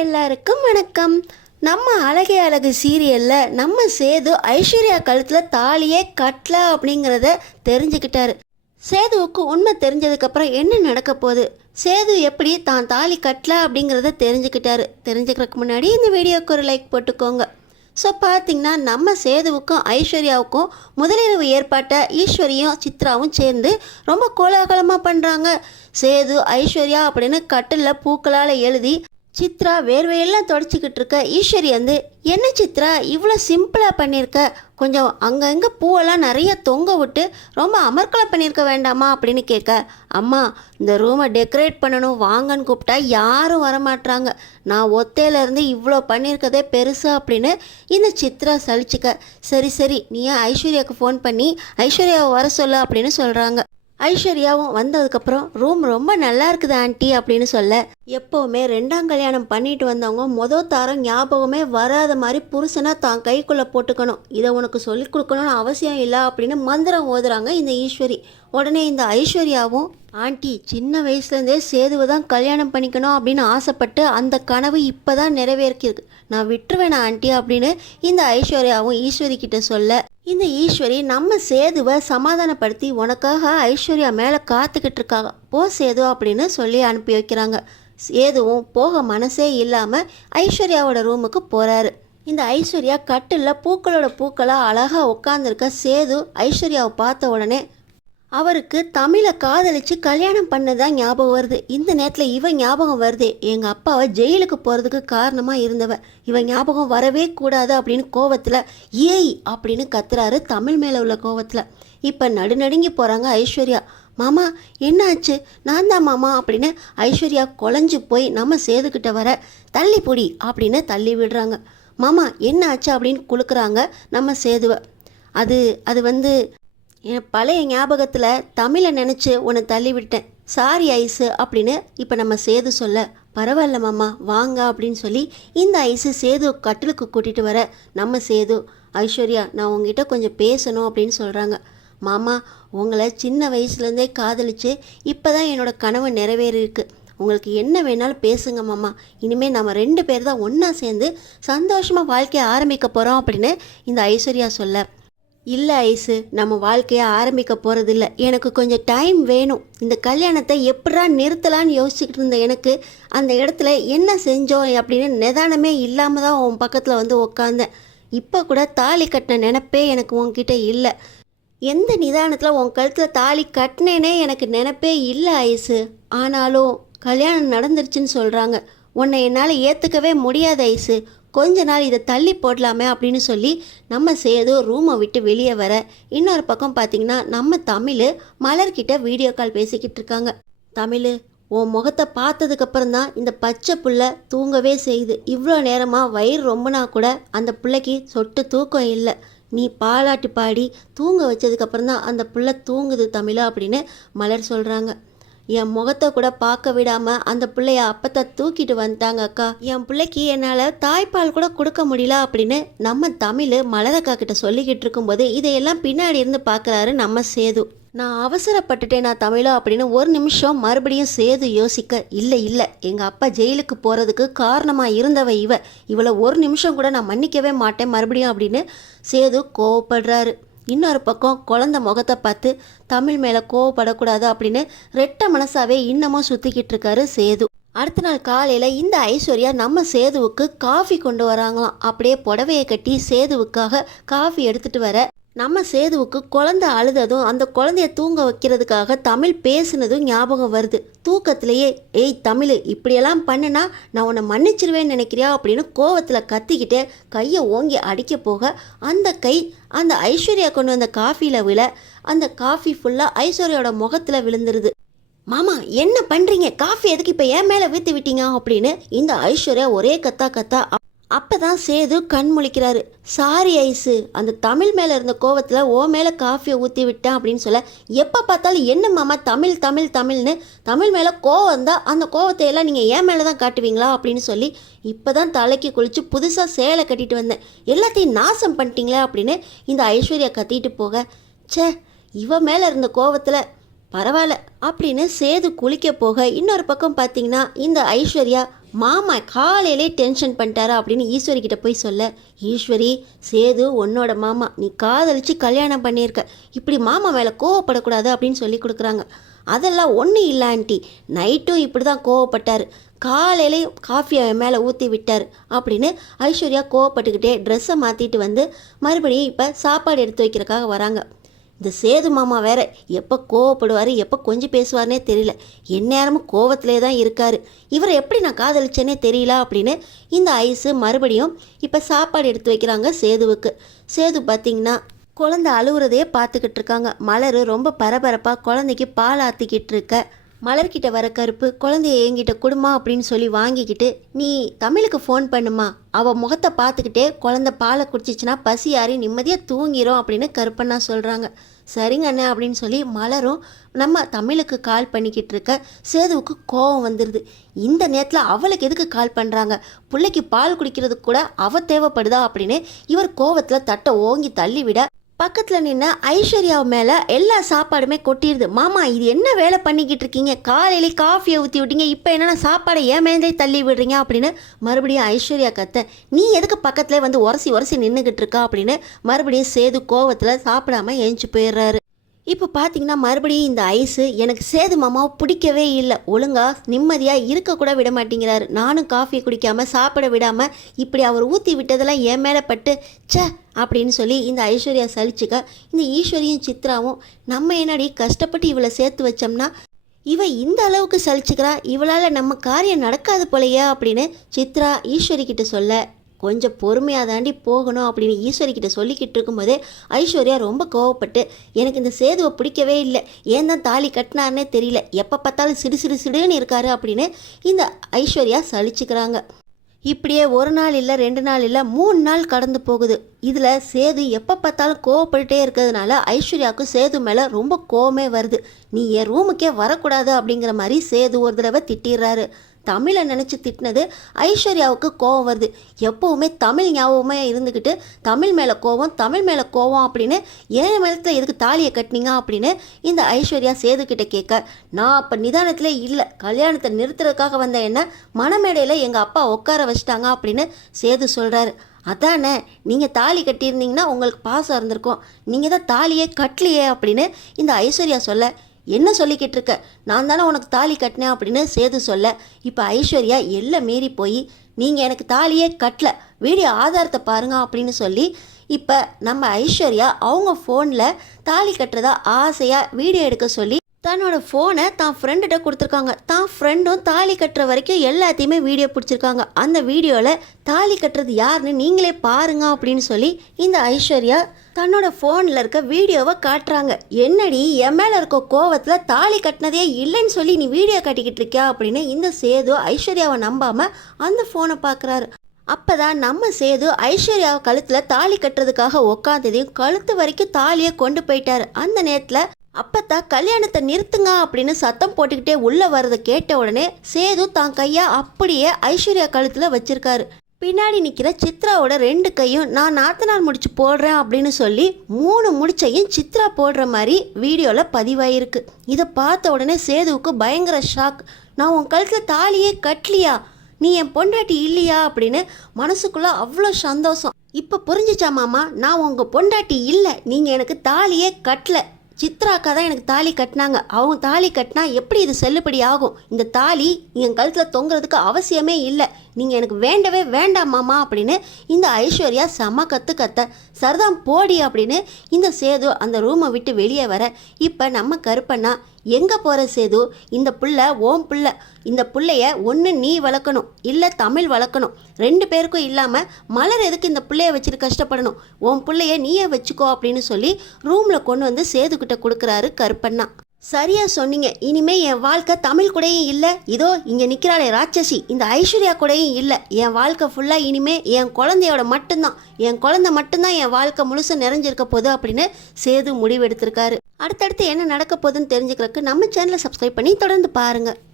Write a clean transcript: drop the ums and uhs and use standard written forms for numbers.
எல்லாருக்கும் வணக்கம். நம்ம அழகே அழகு சீரியலில் நம்ம சேது ஐஸ்வர்யா கழுத்தில் தாலியே கட்டல அப்படிங்கிறத தெரிஞ்சுக்கிட்டாரு. சேதுவுக்கு உண்மை தெரிஞ்சதுக்கப்புறம் என்ன நடக்க போகுது, சேது எப்படி தான் தாலி கட்டல அப்படிங்கிறத தெரிஞ்சுக்கிறதுக்கு முன்னாடி இந்த வீடியோவுக்கு ஒரு லைக் போட்டுக்கோங்க. ஸோ பார்த்திங்கன்னா நம்ம சேதுவுக்கும் ஐஸ்வர்யாவுக்கும் முதலிரவு ஏற்பாட்ட ஈஸ்வரியும் சித்ராவும் சேர்ந்து ரொம்ப கோலாகலமாக பண்ணுறாங்க. சேது ஐஸ்வர்யா அப்படின்னு கட்டிலில் பூக்களால் எழுதி சித்ரா வேர்வையெல்லாம் தொடச்சிக்கிட்டு இருக்க ஈஸ்வரி வந்து, என்ன சித்ரா இவ்வளோ சிம்பிளாக பண்ணியிருக்க, கொஞ்சம் அங்கங்கே பூவெல்லாம் நிறைய தொங்க விட்டு ரொம்ப அமர்க்கலம் பண்ணியிருக்க வேண்டாமா அப்படின்னு கேட்க, அம்மா இந்த ரூமை டெக்கரேட் பண்ணணும் வாங்கன்னு கூப்பிட்டா யாரும் வரமாட்றாங்க, நான் ஒத்தையிலேருந்து இவ்வளோ பண்ணியிருக்கதே பெருசு அப்படின்னு இந்த சித்ரா சலிச்சுக்க, சரி சரி நீ ஐஸ்வர்யாவுக்கு ஃபோன் பண்ணி ஐஸ்வர்யாவை வர சொல்ல அப்படின்னு சொல்கிறாங்க. ஐஸ்வர்யாவும் வந்ததுக்கப்புறம் ரூம் ரொம்ப நல்லா இருக்குது ஆண்டி அப்படின்னு சொல்ல, எப்போவுமே ரெண்டாம் கல்யாணம் பண்ணிட்டு வந்தவங்க மொதல் தாரம் ஞாபகமே வராத மாதிரி புருஷனை தான் கைக்குள்ளே போட்டுக்கணும், இதை உனக்கு சொல்லிக் கொடுக்கணும்னு அவசியம் இல்லை அப்படின்னு மந்திரம் ஓதுறாங்க இந்த ஈஸ்வரி. உடனே இந்த ஐஸ்வர்யாவும், ஆண்டி சின்ன வயசுலேருந்தே சேதுவை தான் கல்யாணம் பண்ணிக்கணும் அப்படின்னு ஆசைப்பட்டு அந்த கனவு இப்போ தான் நிறைவேறிருக்கு, நான் விட்டுருவேனா ஆண்டி அப்படின்னு இந்த ஐஸ்வர்யாவும் ஈஸ்வரி கிட்ட சொல்ல, இந்த ஈஸ்வரி நம்ம சேதுவை சமாதானப்படுத்தி உனக்காக ஐஸ்வர்யா மேலே காத்துக்கிட்டு இருக்காங்க, போ சேது அப்படின்னு சொல்லி அனுப்பி வைக்கிறாங்க. சேதுவும் போக மனசே இல்லாமல் ஐஸ்வர்யாவோட ரூமுக்கு போகிறாரு. இந்த ஐஸ்வர்யா கட்டிலில் பூக்களோட பூக்களாக அழகாக உட்காந்துருக்க சேது ஐஸ்வர்யாவை பார்த்த உடனே அவருக்கு தமிழை காதலிச்சு கல்யாணம் பண்ணதான் ஞாபகம் வருது. இந்த நேரத்தில் இவன் ஞாபகம் வருது, எங்கள் அப்பாவை ஜெயிலுக்கு போகிறதுக்கு காரணமாக இருந்தவ, இவன் ஞாபகம் வரவே கூடாது அப்படின்னு கோவத்தில் ஏய் அப்படின்னு கத்துறாரு தமிழ் மேலே உள்ள கோவத்தில். இப்போ நடுநடுங்கி போகிறாங்க ஐஸ்வர்யா. மாமா என்னாச்சு, நான் தான் மாமா அப்படின்னு ஐஸ்வர்யா குழஞ்சு போய் நம்ம சேதுக்கிட்ட வர, தள்ளி பொடி அப்படின்னு தள்ளி விடுறாங்க. மாமா என்ன ஆச்சு அப்படின்னு குலுக்குறாங்க நம்ம சேதுவை. அது வந்து என் பழைய ஞாபகத்தில் தமிழை நினச்சி உன்னை தள்ளி விட்டேன், சாரி ஐஸு அப்படின்னு இப்போ நம்ம சேது சொல்ல, பரவாயில்ல மாமா வாங்க அப்படின்னு சொல்லி இந்த ஐஸு சேது கட்டிலுக்கு கூட்டிகிட்டு வர, நம்ம சேது ஐஸ்வர்யா நான் உங்ககிட்ட கொஞ்சம் பேசணும் அப்படின்னு சொல்கிறாங்க. மாமா உங்களை சின்ன வயசுலேருந்தே காதலிச்சு இப்போ தான் என்னோடய கனவு நிறைவேறிருக்கு, உங்களுக்கு என்ன வேணாலும் பேசுங்க மாமா, இனிமேல் நம்ம 2 பேர் தான் ஒன்றா சேர்ந்து சந்தோஷமாக வாழ்க்கையை ஆரம்பிக்க போகிறோம் அப்படின்னு இந்த ஐஸ்வர்யா சொல்ல, இல்லை ஐஸு நம்ம வாழ்க்கையை ஆரம்பிக்க போகிறதில்ல, எனக்கு கொஞ்சம் டைம் வேணும், இந்த கல்யாணத்தை எப்படா நிறுத்தலான்னு யோசிச்சுக்கிட்டு இருந்த எனக்கு அந்த இடத்துல என்ன செஞ்சோம் அப்படின்னு நிதானமே இல்லாமல் தான் உன் பக்கத்தில் வந்து உக்காந்தேன், இப்போ கூட தாலி கட்டின நினப்பே எனக்கு உன்கிட்ட இல்லை, எந்த நிதானத்தில் உன் கழுத்தில் தாலி கட்டினேனே எனக்கு நினப்பே இல்லை ஐஸு, ஆனாலும் கல்யாணம் நடந்துருச்சுன்னு சொல்கிறாங்க, உன்னை என்னால் ஏற்றுக்கவே முடியாது ஐஸு, கொஞ்ச நாள் இதை தள்ளி போடலாமே அப்படின்னு சொல்லி நம்ம சேது ரூமை விட்டு வெளியே வர, இன்னொரு பக்கம் பார்த்திங்கன்னா நம்ம தமிழ் மலர்கிட்ட வீடியோ கால் பேசிக்கிட்டு இருக்காங்க. தமிழ் உன் முகத்தை பார்த்ததுக்கப்புறம் தான் இந்த பச்சை புள்ள தூங்கவே செய்யுது, இவ்வளோ நேரமாக வயிறு ரொம்பனா கூட அந்த பிள்ளைக்கு சொட்டு தூக்கம் இல்லை, நீ பாலாட்டு பாடி தூங்க வச்சதுக்கப்புறம் தான் அந்த புள்ள தூங்குது தமிழ் அப்படின்னு மலர் சொல்கிறாங்க. என் முகத்தை கூட பார்க்க விடாமல் அந்த பிள்ளைய அப்பத்தை தூக்கிட்டு வந்துட்டாங்க அக்கா, என் பிள்ளைக்கு என்னால் தாய்ப்பால் கூட கொடுக்க முடியல அப்படின்னு நம்ம தமிழ் மலரக்கா கிட்ட சொல்லிக்கிட்டு இருக்கும்போது இதையெல்லாம் பின்னாடி இருந்து பார்க்குறாரு நம்ம சேது. நான் அவசரப்பட்டுட்டேன் நான் தமிழோ அப்படின்னு ஒரு நிமிஷம் மறுபடியும் சேது யோசிக்க, இல்லை எங்கள் அப்பா ஜெயிலுக்கு போகிறதுக்கு காரணமாக இருந்தவ இவளை ஒரு நிமிஷம் கூட நான் மன்னிக்கவே மாட்டேன் மறுபடியும் அப்படின்னு சேது கோவப்படுறாரு. இன்னொரு பக்கம் குழந்தை முகத்தை பார்த்து தமிழ் மேலே கோவப்படக்கூடாது அப்படின்னு ரெட்ட மனசாவே இன்னமும் சுற்றிக்கிட்டு இருக்காரு சேது. அடுத்த நாள் காலையில் இந்த ஐஸ்வர்யா நம்ம சேதுவுக்கு காஃபி கொண்டு வராங்களாம். அப்படியே புடவையை கட்டி சேதுவுக்காக காஃபி எடுத்துகிட்டு வர, நம்ம சேதுவுக்கு குழந்தை அழுததும் அந்த குழந்தைய தூங்க வைக்கிறதுக்காக தமிழ் பேசுனதும் ஞாபகம் வருது. தூக்கத்திலேயே ஏய் தமிழ் இப்படியெல்லாம் பண்ணுனா நான் உன்னை மன்னிச்சிருவேன்னு நினைக்கிறியா அப்படின்னு கோவத்தில் கத்திக்கிட்டே கையை ஓங்கி அடிக்க போக அந்த கை அந்த ஐஸ்வர்யா கொண்டு வந்த காஃபியில் விழ அந்த காஃபி ஃபுல்லாக ஐஸ்வர்யாவோட முகத்தில் விழுந்துருது. மாமா என்ன பண்ணுறீங்க, காஃபி எதுக்கு இப்போ ஏன் மேலே வீத்து விட்டீங்க அப்படின்னு இந்த ஐஸ்வர்யா ஒரே கத்தா. அப்போ தான் சேது கண் முழிக்கிறாரு. சாரி ஐஸு, அந்த தமிழ் மேலே இருந்த கோவத்தில் ஓ மேலே காஃபியை ஊற்றி விட்டேன் அப்படின்னு சொல்ல, எப்போ பார்த்தாலும் என்ன மாமா தமிழ்னு தமிழ் மேலே கோவம் தான், அந்த கோவத்தை எல்லாம் நீங்கள் ஏன் மேலே தான் காட்டுவீங்களா அப்படின்னு சொல்லி, இப்போ தான் தலைக்கு குளித்து புதுசாக சேலை கட்டிட்டு வந்தேன், எல்லாத்தையும் நாசம் பண்ணிட்டீங்களே அப்படின்னு இந்த ஐஸ்வர்யா கத்திட்டு போக, சே இவ மேலே இருந்த கோவத்தில் பரவாயில்ல அப்படின்னு சேது குளிக்க போக, இன்னொரு பக்கம் பார்த்தீங்கன்னா இந்த ஐஸ்வர்யா மாமா காலையிலே டென்ஷன் பண்ணிட்டாரா அப்படின்னு ஈஸ்வரி கிட்ட போய் சொல்ல, ஈஸ்வரி, சேது உன்னோட மாமா, நீ காதலிச்சு கல்யாணம் பண்ணியிருக்க, இப்படி மாமா மேலே கோவப்படக்கூடாது அப்படின்னு சொல்லி கொடுக்குறாங்க. அதெல்லாம் ஒன்றும் இல்லை ஆண்டி, நைட்டும் இப்படி தான் கோவப்பட்டார், காலையிலே காஃபி அவன் மேலே ஊற்றி விட்டார் அப்படின்னு ஐஸ்வர்யா கோவப்பட்டுக்கிட்டே ட்ரெஸ்ஸை மாற்றிட்டு வந்து மறுபடியும் இப்போ சாப்பாடு எடுத்து வைக்கிறதுக்காக வராங்க. இந்த சேது மாமா வேற எப்போ கோவப்படுவார், எப்போ கொஞ்சம் பேசுவார்னே தெரியல, எந்நேரமும் கோவத்திலே தான் இருக்கார், இவரை எப்படி நான் காதலிச்சேனே தெரியல அப்படின்னு இந்த ஐஸு மறுபடியும் இப்போ சாப்பாடு எடுத்து வைக்கிறாங்க சேதுவுக்கு. சேது பார்த்திங்கன்னா குழந்தை அழுகுறதையே பார்த்துக்கிட்டு இருக்காங்க. மலர் ரொம்ப பரபரப்பாக குழந்தைக்கு பால் ஆற்றிக்கிட்டு இருக்க. மலர்கிட்ட வர கருப்பு குழந்தைய என்கிட்ட கொடுமா அப்படின்னு சொல்லி வாங்கிக்கிட்டு, நீ தமிழுக்கு ஃபோன் பண்ணுமா, அவள் முகத்தை பார்த்துக்கிட்டே குழந்தை பாலை குடிச்சிச்சுன்னா பசி ஆறி நிம்மதியாக தூங்கிரும் அப்படின்னு கருப்பண்ணா சொல்கிறாங்க. சரிங்க அண்ணே அப்படின்னு சொல்லி மலரும் நம்ம தமிழுக்கு கால் பண்ணிக்கிட்டு இருக்க. சேதுவுக்கு கோவம் வந்துடுது. இந்த நேரத்தில் அவளுக்கு எதுக்கு கால் பண்ணுறாங்க, பிள்ளைக்கு பால் குடிக்கிறதுக்கு கூட அவள் தேவைப்படுதா அப்படின்னு இவர் கோவத்தில் தட்டை ஓங்கி தள்ளி விட, பக்கத்தில் நின்று ஐஸ்வர்யாவை மேலே எல்லா சாப்பாடுமே கொட்டிடுது. மாமா, இது என்ன வேலை பண்ணிக்கிட்டு இருக்கீங்க, காலையிலே காஃபியை ஊற்றி விட்டீங்க, இப்போ என்னென்னா சாப்பாடை ஏன் மேலே தள்ளி விடுறீங்க அப்படின்னு மறுபடியும் ஐஸ்வர்யா கத்த, நீ எதுக்கு பக்கத்துலேயே வந்து உரசி நின்றுக்கிட்டு இருக்கா அப்படின்னு மறுபடியும் சேது கோவத்தில் சாப்பிடாம எழுந்துச்சு போயிடுறாரு. இப்போ பார்த்தீங்கன்னா மறுபடியும் இந்த ஐஸு, எனக்கு சேது மாமாவை பிடிக்கவே இல்லை, ஒழுங்காக நிம்மதியாக இருக்கக்கூட விட மாட்டேங்கிறாரு, நானும் காஃபி குடிக்காமல் சாப்பிட விடாமல் இப்படி அவர் ஊற்றி விட்டதெல்லாம் என் மேலே பட்டு சே அப்படின்னு சொல்லி இந்த ஐஸ்வர்யா சலிச்சுக்க. இந்த ஈஸ்வரியும் சித்ராவும், நம்ம என்னடி கஷ்டப்பட்டு இவளை சேர்த்து வச்சோம்னா இவ இந்த அளவுக்கு சலிச்சுக்கிறா, இவளால் நம்ம காரியம் நடக்காது போலையா அப்படின்னு சித்ரா ஈஸ்வரி கிட்ட சொல்ல, கொஞ்சம் பொறுமையாக தாண்டி போகணும் அப்படின்னு ஈஸ்வரி கிட்ட சொல்லிக்கிட்டு இருக்கும்போதே ஐஸ்வர்யா ரொம்ப கோவப்பட்டு, எனக்கு இந்த சேதுவை பிடிக்கவே இல்லை, ஏன் தான் தாலி கட்டினார்னே தெரியல, எப்போ பார்த்தாலும் சிடுன்னு இருக்காரு அப்படின்னு இந்த ஐஸ்வர்யா சலிச்சுக்கிறாங்க. இப்படியே ஒரு நாள் இல்லை, 2 நாள் இல்லை, 3 நாள் கடந்து போகுது. இதில் சேது எப்போ பார்த்தாலும் கோவப்பட்டுட்டே இருக்கிறதுனால ஐஸ்வர்யாவுக்கு சேது மேலே ரொம்ப கோவமே வருது. நீ என் ரூமுக்கே வரக்கூடாது அப்படிங்கிற மாதிரி சேது ஒரு தடவை திட்டிடுறாரு. தமிழை நினச்சி திட்டினது ஐஸ்வர்யாவுக்கு கோவம் வருது. எப்போவுமே தமிழ் ஞாபகமே இருந்துக்கிட்டு தமிழ் மேலே கோவம் அப்படின்னு ஏன் மேலத்தில் எதுக்கு தாலியை கட்டினீங்க அப்படின்னு இந்த ஐஸ்வர்யா சேதுக்கிட்ட கேட்க, நான் அப்போ நிதானத்திலே இல்லை, கல்யாணத்தை நிறுத்துறதுக்காக வந்த என்ன மணமேடையில் எங்கள் அப்பா உட்கார வச்சிட்டாங்க அப்படின்னு சேது சொல்கிறாரு. அதானே, நீங்கள் தாலி கட்டியிருந்தீங்கன்னா உங்களுக்கு பாசம் இருந்திருக்கும், நீங்கள் தான் தாலியே கட்டலையே அப்படின்னு இந்த ஐஸ்வர்யா சொல்ல, என்ன சொல்லிக்கிட்டு இருக்க, நான் தானே உனக்கு தாலி கட்டினேன் அப்படின்னு சேது சொல்ல, இப்போ ஐஸ்வர்யா எல்லாம் மீறி போய், நீங்கள் எனக்கு தாலியே கட்டல, வீடியோ ஆதாரத்தை பாருங்க அப்படின்னு சொல்லி இப்போ நம்ம ஐஸ்வர்யா அவங்க ஃபோனில் தாலி கட்டுறதா ஆசையாக வீடியோ எடுக்க சொல்லி தன்னோட ஃபோனை தான் ஃப்ரெண்டுகிட்ட கொடுத்துருக்காங்க. தான் ஃப்ரெண்டும் தாலி கட்டுற வரைக்கும் எல்லாத்தையுமே வீடியோ பிடிச்சிருக்காங்க. அந்த வீடியோவில் தாலி கட்டுறது யாருன்னு நீங்களே பாருங்க அப்படின்னு சொல்லி இந்த ஐஸ்வர்யா தன்னோட ஃபோனில் இருக்க வீடியோவை காட்டுறாங்க. என்னடி என் மேலே இருக்க கோவத்தில் தாலி கட்டினதே இல்லைன்னு சொல்லி நீ வீடியோ காட்டிக்கிட்டு இருக்கியா அப்படின்னு இந்த சேது ஐஸ்வர்யாவை நம்பாமல் அந்த ஃபோனை பார்க்குறாரு. அப்போ தான் நம்ம சேது ஐஸ்வர்யாவை கழுத்தில் தாலி கட்டுறதுக்காக உக்காந்ததையும் கழுத்து வரைக்கும் தாலியை கொண்டு போயிட்டாரு. அந்த நேரத்தில் அப்பத்தான் கல்யாணத்தை நிறுத்துங்க அப்படின்னு சத்தம் போட்டுக்கிட்டே உள்ளே வரதை கேட்ட உடனே சேது தான் கையை அப்படியே ஐஸ்வர்யா கழுத்தில் வச்சிருக்காரு. பின்னாடி நிற்கிற சித்ராவோட 2 கையும் நான் நாத்தனார் முடிச்சு போடுறேன் அப்படின்னு சொல்லி 3 முடிச்சையும் சித்ரா போடுற மாதிரி வீடியோவில் பதிவாயிருக்கு. இதை பார்த்த உடனே சேதுவுக்கு பயங்கர ஷாக். நான் உன் கழுத்தில் தாலியே கட்டலியா, நீ என் பொண்டாட்டி இல்லையா அப்படின்னு மனசுக்குள்ளே அவ்வளோ சந்தோஷம். இப்போ புரிஞ்சிச்சா மாமா, நான் உங்கள் பொண்டாட்டி இல்லை, நீங்கள் எனக்கு தாலியே கட்டலை, சித்ராக்கா தான் எனக்கு தாலி கட்டினாங்க, அவங்க தாலி கட்டினா எப்படி இது செல்லுபடி ஆகும், இந்த தாலி என் கழுத்தில் தொங்குறதுக்கு அவசியமே இல்லை, நீங்கள் எனக்கு வேண்டவே வேண்டாம் மாமா அப்படின்னு இந்த ஐஸ்வர்யா செம்ம கத்த சரதாம் போடி அப்படின்னு இந்த சேது அந்த ரூமை விட்டு வெளியே வர, இப்போ நம்ம கருப்பண்ணா, எங்கே போகிற சேது, இந்த புள்ள ஓம் புள்ள, இந்த புள்ளைய ஒன்று நீ வளர்க்கணும் இல்லை தமிழ் வளர்க்கணும், 2 பேருக்கும் இல்லாமல் மலர் எதுக்கு இந்த பிள்ளைய வச்சுட்டு கஷ்டப்படணும், உன் பிள்ளைய நீயே வச்சுக்கோ அப்படின்னு சொல்லி ரூமில் கொண்டு வந்து சேதுக்கிட்ட கொடுக்குறாரு கருப்பண்ணா. சரியா சொன்னீங்க, இனிமே என் வாழ்க்கை தமிழ் கூடயும் இல்லை, இதோ இங்கே நிற்கிறாளே ராட்சசி இந்த ஐஸ்வர்யா கூடயும் இல்லை, என் வாழ்க்கை ஃபுல்லாக இனிமே என் குழந்தையோட மட்டும்தான், என் குழந்தை மட்டும்தான் என் வாழ்க்கை முழுசும் நிறைஞ்சிருக்க போகுது அப்படின்னு சேது முடிவெடுத்திருக்காரு. அடுத்தடுத்து என்ன நடக்க போகுதுன்னு தெரிஞ்சுக்கிறதுக்கு நம்ம சேனலை சப்ஸ்கிரைப் பண்ணி தொடர்ந்து பாருங்கள்.